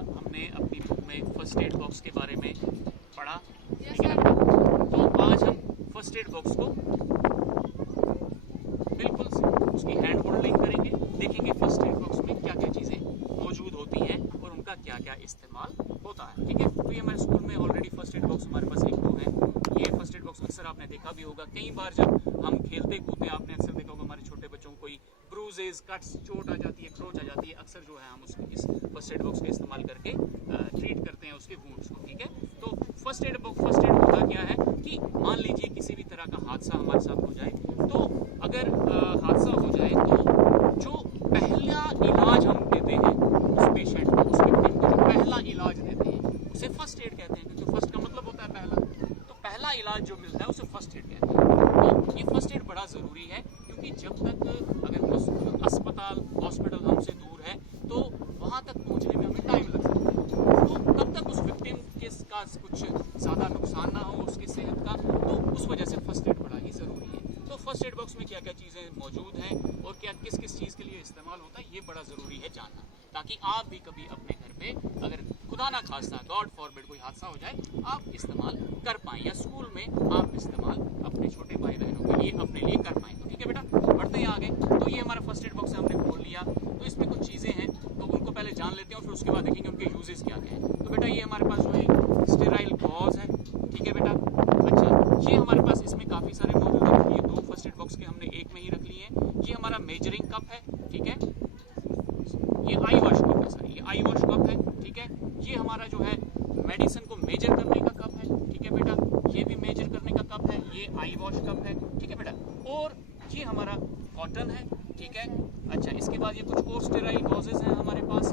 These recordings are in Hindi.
हमने अपनी बुक में फर्स्ट एड बॉक्स के बारे में पढ़ा, ठीक है ना। तो आज हम फर्स्ट एड बॉक्स को बिल्कुल उसकी हैंड होल्डिंग करेंगे, देखेंगे फर्स्ट एड बॉक्स में क्या क्या चीज़ें मौजूद होती हैं और उनका क्या क्या इस्तेमाल होता है, ठीक है। तो ये हमारे स्कूल में ऑलरेडी फर्स्ट एड बॉक्स हमारे पास एक दो है। ये फर्स्ट एड बॉक्स अक्सर आपने देखा भी होगा, कई बार जब हम खेलते कूदते आपने अक्सर देखा होगा हमारे छोटे बच्चों को कोई ब्रूजेज, कट्स, चोट आ जाती है, खरोच आ जाती है, अक्सर जो है हम उसको इस फर्स्ट एड बॉक्स का इस्तेमाल करके ट्रीट करते हैं उसके वुंड्स को, ठीक है। तो फर्स्ट एड होता क्या है कि मान लीजिए किसी भी तरह का हादसा हमारे साथ हो जाए, तो अगर हादसा हो जाए तो जो पहला इलाज हम देते हैं उस पेशेंट को, उस व्यक्ति को जो पहला इलाज देते हैं उसे फर्स्ट एड कहते हैं, क्योंकि फर्स्ट का मतलब होता है पहला। तो पहला इलाज जो मिलता है उसे फर्स्ट एड कहते हैं। तो ये फर्स्ट एड बड़ा ज़रूरी है, क्योंकि जब तक अगर अस्पताल, हॉस्पिटल हमसे दूर है तो वहाँ तक पहुँचने में हमें टाइम लग सकता है। तो तब तक उस विक्टिम के का कुछ ज़्यादा नुकसान ना हो उसकी सेहत का, तो उस वजह से फर्स्ट एड बड़ा ही ज़रूरी है। तो फर्स्ट एड बॉक्स में क्या क्या चीज़ें मौजूद हैं और क्या किस किस चीज़ के लिए इस्तेमाल होता है, ये बड़ा ज़रूरी है जानना, ताकि आप भी कभी अपने घर पे अगर खुदा ना खास्ता गॉड फॉरबिड कोई हादसा हो जाए आप इस्तेमाल कर पाएँ, या स्कूल में आप इस्तेमाल अपने छोटे भाई बहनों के लिए अपने लिए कर पाएँ। तो ठीक है बेटा, बढ़ते हैं आगे। तो ये हमारा फर्स्ट एड बॉक्स हमने खोल लिया, तो इसमें कुछ चीज़ें हैं तो उनको पहले जान लेते हैं और फिर उसके बाद देखेंगे उनके यूजेस क्या क्या हैं। तो बेटा ये हमारे पास जो है स्टेराइल गॉज है, ठीक है बेटा। अच्छा, ये हमारे पास इसमें काफ़ी सारे मौजूद हैं, ये दो फर्स्ट एड बॉक्स के हमने एक में ही रख लिए हैं। ये हमारा मेजरिंग कप है, ठीक है। ये आई वॉश कप है, सर ये आई वॉश कप है, ठीक है। ये हमारा जो है मेडिसिन को मेजर करने का कप है, ठीक है बेटा। ये भी मेजर करने का कप है, ये आई वॉश कप है, ठीक है बेटा। और ये हमारा कॉटन है, ठीक है। अच्छा, इसके बाद ये कुछ और स्टेराइल गॉजेज हैं हमारे पास,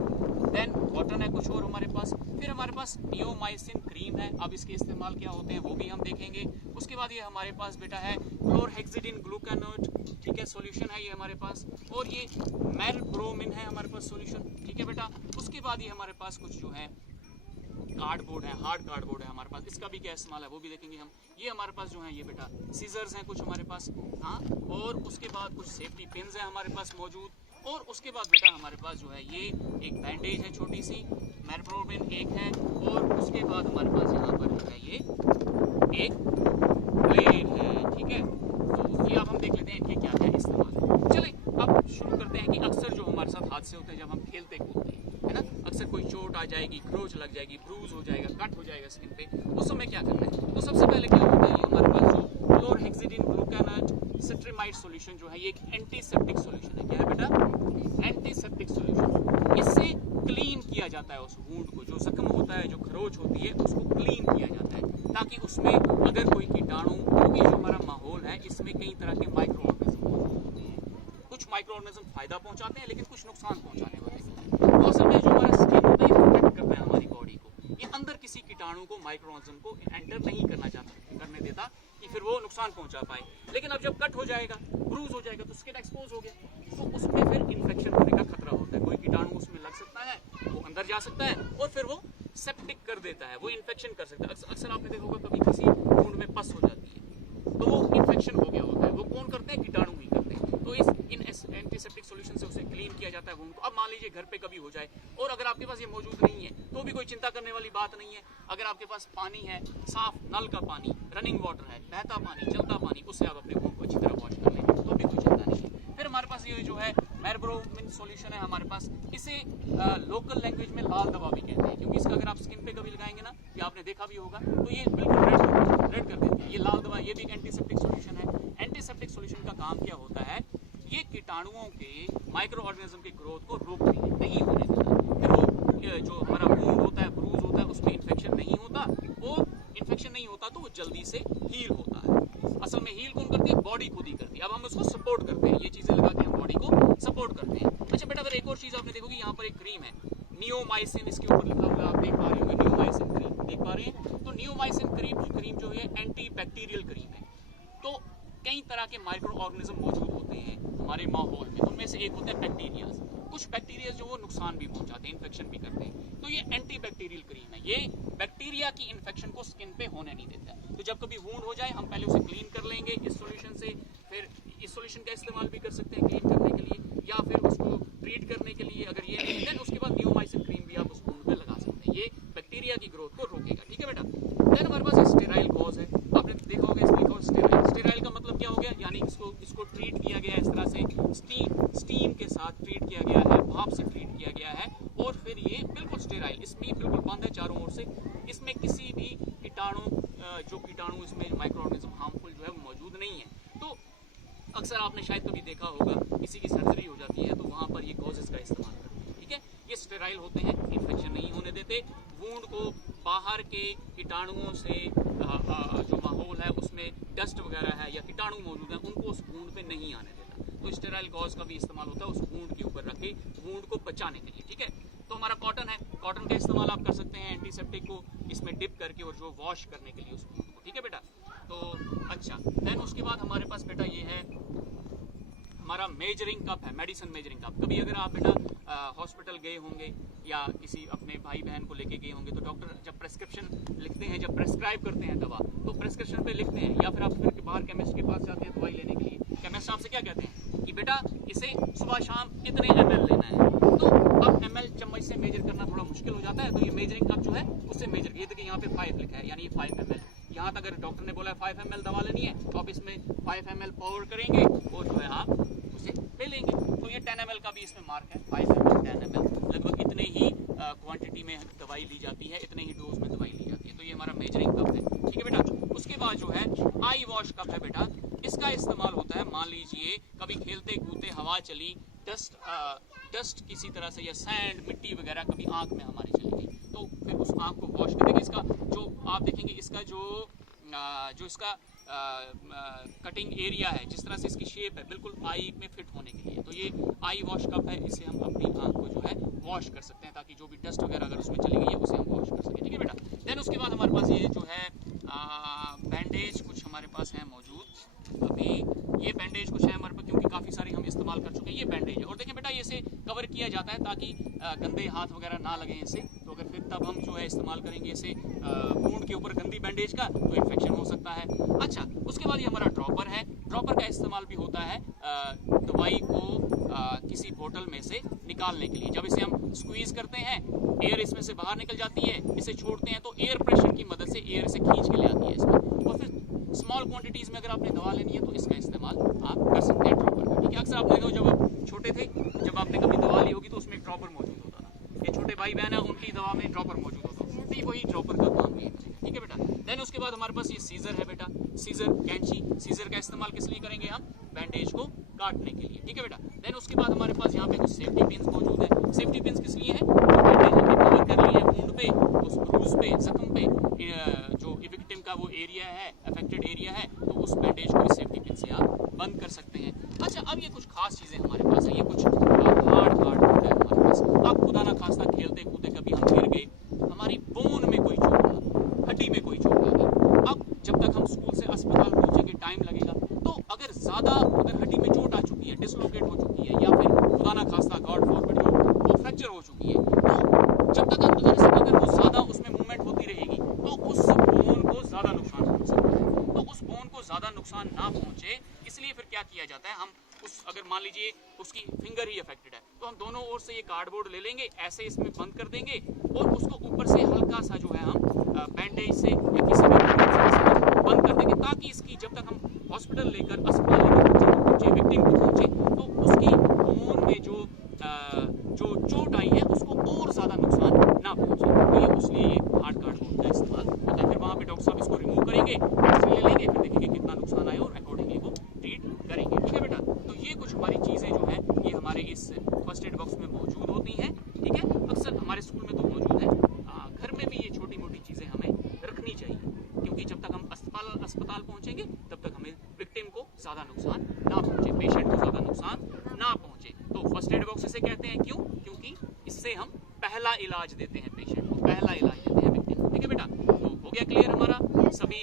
देन कॉटन है कुछ और हमारे पास, फिर हमारे पास नियोमाइसिन क्रीम है। अब इसके इस्तेमाल क्या होते हैं वो भी हम देखेंगे। उसके बाद ये हमारे पास बेटा है क्लोरहेक्सिडिन ग्लूकानोट, ठीक है, सॉल्यूशन है ये हमारे पास। और ये मेलब्रोमिन है हमारे पास सॉल्यूशन, ठीक है बेटा। उसके बाद ये हमारे पास कुछ जो है कार्डबोर्ड है, हार्ड कार्डबोर्ड है हमारे पास, इसका भी क्या इस्तेमाल है वो भी देखेंगे हम। ये हमारे पास जो है ये बेटा सीजर्स हैं कुछ हमारे पास, हाँ। और उसके बाद कुछ सेफ्टी पिन्स हैं हमारे पास मौजूद। और उसके बाद बेटा हमारे पास जो है ये एक बैंडेज है छोटी सी, मेलब्रोमिन एक है। और उसके बाद हमारे पास यहाँ पर जो है ये एक ब्लेड है, ठीक है। तो ये अब हम देख लेते हैं इनके क्या क्या इस्तेमाल है। चलिए अब शुरू करते हैं कि अक्सर जो हमारे साथ हादसे होते हैं जब हम खेलते कूदते हैं, है ना, अक्सर कोई चोट आ जाएगी, खरोच लग जाएगी, ब्रूज हो जाएगा, कट हो जाएगा स्किन पे, उस समय क्या करना है। तो सबसे पहले क्या होता है, ये हमारे पास जो क्लोरहेक्सिडिन ग्लूकानाट सिट्रिमाइड सॉल्यूशन जो है ये एक एंटीसेप्टिक सॉल्यूशन है। क्या है बेटा? Antiseptic solution. इससे क्लीन किया जाता है उस वुंड को, जो जख्म होता है, जो खरोच होती है, उसको क्लीन किया जाता है, ताकि उसमें अगर कोई कीटाणु, क्योंकि जो हमारा माहौल है इसमें कई तरह के माइक्रो ऑर्गेनिज्म होते हैं। कुछ माइक्रो ऑर्गेनिज्म फायदा पहुंचाते हैं लेकिन कुछ नुकसान पहुंचाने वाले होते हैं। तो असल में जो हमारा स्किन होता है ये प्रोटेक्ट करता है हमारी बॉडी को, ये अंदर किसी कीटाणु को, माइक्रो ऑर्गेनिज्म को एंटर नहीं करने देता कि फिर वो नुकसान पहुंचा पाए। लेकिन अब जब कट हो जाएगा, ब्रूज हो जाएगा, तो स्किन एक्सपोज हो गया, तो उसमें फिर इन्फेक्शन होने का खतरा होता है। कोई कीटाणु उसमें लग सकता है, वो अंदर जा सकता है और फिर वो सेप्टिक कर देता है, वो इन्फेक्शन कर सकता है। अक्सर आपने देखा होगा कभी किसी वुंड में पस हो जाती है तो वो इन्फेक्शन हो गया होता है, वो कौन करते हैं? कीटाणु ही करते हैं। तो इन एंटीसेप्टिक सॉल्यूशन से उसे क्लीन किया जाता है वुंड को। अब मान लीजिए घर पे कभी हो जाए और अगर आपके पास ये मौजूद नहीं है तो भी कोई चिंता करने वाली बात नहीं है। अगर आपके पास पानी है, साफ नल का पानी, रनिंग वाटर है, बहता पानी, चलता पानी, उससे आप अपने वुंड को अच्छी तरह वॉश कर लें तो भी कोई चिंता नहीं है। फिर हमारे पास ये जो है मेलब्रोमिन सॉल्यूशन है हमारे पास, इसे लोकल लैंग्वेज में लाल दवा भी कहते हैं, क्योंकि इसका अगर आप स्किन पे कभी लगाएंगे ना, ये आपने देखा भी होगा, तो ये बिल्कुल रेड कर देती है ये लाल दवा। ये भी एंटीसेप्टिक सॉल्यूशन है। एंटीसेप्टिक सॉल्यूशन का काम क्या होता है? ये कीटाणुओं के, माइक्रो ऑर्गेनिज्म की ग्रोथ को रोकती है, नहीं होने देता। फिर वो जो हमारा वुंड होता है, ब्रूज होता है, उसमें इन्फेक्शन नहीं होता, और इन्फेक्शन नहीं होता तो वो जल्दी से हील होता है। असल में हील कौन करती है? बॉडी खुद ही करती है। अब हम उसको सपोर्ट करते हैं, ये चीज़ें लगा के हम बॉडी को सपोर्ट करते हैं। अच्छा बेटा, अगर एक और चीज़ आपने देखोगी, यहाँ पर एक क्रीम है नियोमाइसिन, इसके ऊपर लिखा हुआ आप देख पा रहे होंगे, नियोमाइसिन क्रीम देख पा रहे हैं। तो नियोमाइसिन क्रीम जो है एंटी बैक्टीरियल क्रीम है। तो कई तरह के माइक्रो ऑर्गेनिज्म मौजूद होते हैं हमारे माहौल में, उनमें से एक होता है बैक्टीरिया। कुछ बैक्टीरिया जो वो नुकसान भी पहुंचाते हैं, इन्फेक्शन भी करते हैं। तो ये एंटी बैक्टीरियल क्रीम है, ये बैक्टीरिया की इन्फेक्शन को स्किन पे होने नहीं देता। तो जब कभी वुंड हो जाए हम पहले उसे क्लीन कर लेंगे इस सॉल्यूशन से, फिर इस सॉल्यूशन का इस्तेमाल भी कर सकते हैं क्लीन करने के लिए, या फिर उसको ट्रीट करने के लिए। अगर ये नहीं है उसके बाद नियोमाइसिन क्रीम भी आप उस वुंड पे लगा सकते हैं। ग्रोथ को रोकेगा, ठीक है बेटा। देन हमारे पास स्टेराइल गॉज है, आपने देखा होगा इसमें लिखा स्टेराइल। स्टेराइल का मतलब क्या हो गया, यानी इसको ट्रीट किया गया इस तरह से स्टीम के साथ ट्रीट किया गया है, भाप से ट्रीट किया गया है, और फिर ये बिल्कुल स्टेराइल, इसमें बिल्कुल बंद है चारों ओर से, इसमें किसी भी कीटाणु इसमें माइक्रो ऑर्गेनिज्म हार्मफुल जो है वो मौजूद नहीं है। तो अक्सर आपने शायद कभी देखा होगा किसी की सर्जरी हो जाती है तो वहाँ पर ये गॉजेस का इस्तेमाल करते हैं, ठीक है। ये स्टेराइल होते हैं, इन्फेक्शन नहीं होने देते, वूंड को बाहर के कीटाणुओं से जो माहौल है उसमें डस्ट वगैरह है या कीटाणु मौजूद है उनको उस वूंड पे नहीं आने देता। तो स्टेराइल गॉज का भी इस्तेमाल होता है उस वूंड के ऊपर रखे वूंड को बचाने के लिए, ठीक है। तो हमारा कॉटन है, कॉटन का इस्तेमाल आप कर सकते हैं एंटीसेप्टिक को इसमें डिप करके और जो वॉश करने के लिए उस वूंड को, ठीक है बेटा। तो अच्छा, देन उसके बाद हमारे पास बेटा ये है हमारा मेजरिंग कप है, मेडिसिन मेजरिंग कप। कभी अगर आप बेटा हॉस्पिटल गए होंगे या किसी अपने भाई बहन को लेके गए होंगे तो डॉक्टर जब प्रेस्क्रिप्शन लिखते हैं, जब प्रेस्क्राइब करते हैं दवा, तो प्रेस्क्रिप्शन पे लिखते हैं, या फिर आप फिर बाहर केमिस्ट के पास जाते हैं दवाई लेने के लिए, केमिस्ट आपसे क्या कहते हैं कि बेटा इसे सुबह शाम इतने ml लेना है। तो अब ml चम्मच से मेजर करना थोड़ा मुश्किल हो जाता है, तो ये मेजरिंग कप जो है उससे मेजर, ये देखिए यहाँ पे 5 लिखा है, यानी ये 5 ml, यहाँ तक अगर डॉक्टर ने बोला है 5 ml दवा लेनी है तो आप इसमें 5 ml पाउडर करेंगे और जो है आप उसे ले लेंगे। तो ये 10 ml का भी इसमें मार्क है, 5 ml 10 ml, लगभग इतने ही क्वांटिटी में दवाई ली जाती है, इतने ही डोज में दवाई ली जाती है। तो ये हमारा मेजरिंग कप है, ठीक है बेटा। उसके बाद जो है आई वॉश कप है बेटा, इसका इस्तेमाल होता है, मान लीजिए कभी खेलते कूदते हवा चली, डस्ट किसी तरह से या सैंड मिट्टी वगैरह कभी आंख में हमारी चली गई, तो फिर उस आंख को वॉश करेंगे। इसका जो आप देखेंगे इसका जो इसका कटिंग एरिया है, जिस तरह से इसकी शेप है बिल्कुल आई में फिट होने के लिए, तो ये आई वॉश कप है, इससे हम अपनी आंख को जो है वॉश कर सकते हैं ताकि जो भी डस्ट वगैरह अगर उसमें चली गई है उसे हम वॉश कर सकें, ठीक है बेटा। देन उसके बाद हमारे पास ये जो है बैंडेज कुछ हमारे पास है मौजूद। अभी ये बैंडेज कुछ है हमारे पास, क्योंकि काफ़ी सारी हम इस्तेमाल कर चुके हैं, ये बैंडेज है। और देखिए बेटा, ये से कवर किया जाता है ताकि गंदे हाथ वगैरह ना लगें इससे, तो अगर फिर तब हम जो है इस्तेमाल करेंगे इसे वूंड के ऊपर गंदी बैंडेज का, तो इन्फेक्शन हो सकता है। अच्छा, उसके बाद ये हमारा ड्रॉपर है, ड्रॉपर का इस्तेमाल भी होता है दवाई को किसी बोतल में से निकालने के लिए। जब इसे हम स्क्वीज करते हैं, एयर इसमें से बाहर निकल जाती है, इसे छोड़ते हैं तो एयर प्रेशर की मदद से एयर इसे खींच के ले आती है इसमें, और फिर स्मॉल क्वांटिटीज में अगर आपने दवा लेनी है तो इसका इस्तेमाल आप कर सकते हैं ड्रॉपर का, ठीक है। अक्सर आपने देखा जब आप छोटे थे, जब आपने कभी दवा ली होगी तो उसमें ड्रॉपर मौजूद होता था, ये छोटे भाई बहन है उनकी दवा में ड्रॉपर मौजूद होता है, तो वही ड्रॉपर का काम भी है, ठीक है बेटा। देन उसके बाद हमारे पास ये सीजर है बेटा, सीजर कैंची, सीजर का इस्तेमाल किस लिए करेंगे हम, बैंडेज को काटने के लिए, ठीक है बेटा। देन उसके बाद हमारे पास यहाँ पे कुछ सेफ्टी पिन्स मौजूद है। सेफ्टी पिन्स किस लिए है, जो बैंडेज हमने कवर कर ली है वुंड पे, उस ब्रूज पे, जख्म पे, जो विक्टिम का वो एरिया है, अफेक्टेड एरिया है, तो उस बैंडेज को इस सेफ्टी पिन से आप बंद कर सकते हैं। अच्छा, अब ये कुछ खास चीज़ें हमारे पास है, ये कुछ हार्ड होता है हमारे पास। अब खुदा ना खास्ता खेलते कूदते कभी हम गिर गए, हमारी बोन में कोई चोट लगा, हड्डी में कोई चोट लगा, अब जब तक हम स्कूल से अस्पताल पहुंचेंगे टाइम लगेगा, तो अगर हड्डी में चोट आ चुकी है, डिसलोकेट हो चुकी है, या फिर खुदा ना खास्ता गॉड फॉरबिड वो फ्रैक्चर हो चुकी है, तो जब तक अगर वो ज़्यादा उसमें मूवमेंट होती रहेगी तो उस बोन को ज़्यादा नुकसान पहुंच सकता है। तो उस बोन को ज़्यादा नुकसान ना पहुंचे, इसलिए फिर क्या किया जाता है, हम अगर मान लीजिए उसकी फिंगर ही अफेक्टेड है तो हम दोनों ओर से ये कार्डबोर्ड ले लेंगे, ऐसे इसमें बंद कर देंगे और उसको ऊपर से हल्का सा जो है हम बैंडेज से या किसी भी बंद कर देंगे, ताकि इसकी जब तक हम हॉस्पिटल लेकर अस्पताल लेकर पहुंचे विक्टिम को पहुंचे तो उसकी बोन में जो चोट आई है उसको और ज़्यादा नुकसान ना पहुंचे। तो ये उसलिए ये हार्ड कार्डबोर्ड का इस्तेमाल होता है। फिर वहाँ पे डॉक्टर साहब इसको रिमूव करेंगे, एक्सरे ले लेंगे, फिर देखेंगे कितना नुकसान आया और अकॉर्डिंगली वो ट्रीट करेंगे, ठीक है बेटा। तो ये कुछ हमारी चीज़ें जो हैं ये हमारे इस फर्स्ट एड बॉक्स में मौजूद होती हैं, ठीक है। अक्सर हमारे स्कूल में तो मौजूद है, घर में भी ये छोटी मोटी चीज़ें हमें रखनी चाहिए, क्योंकि जब तक हम अस्पताल पहुँचेंगे तब तक हमें विक्टिम को ज़्यादा नुकसान ना पहुँचे, पेशेंट को ज़्यादा नुकसान ना पहुँचे। तो फर्स्ट एड बॉक्स इसे कहते हैं, क्यों, क्योंकि इससे हम पहला इलाज देते हैं पेशेंट को, पहला इलाज देते हैं विक्टिम को, ठीक है बेटा। तो हो गया क्लियर हमारा, सभी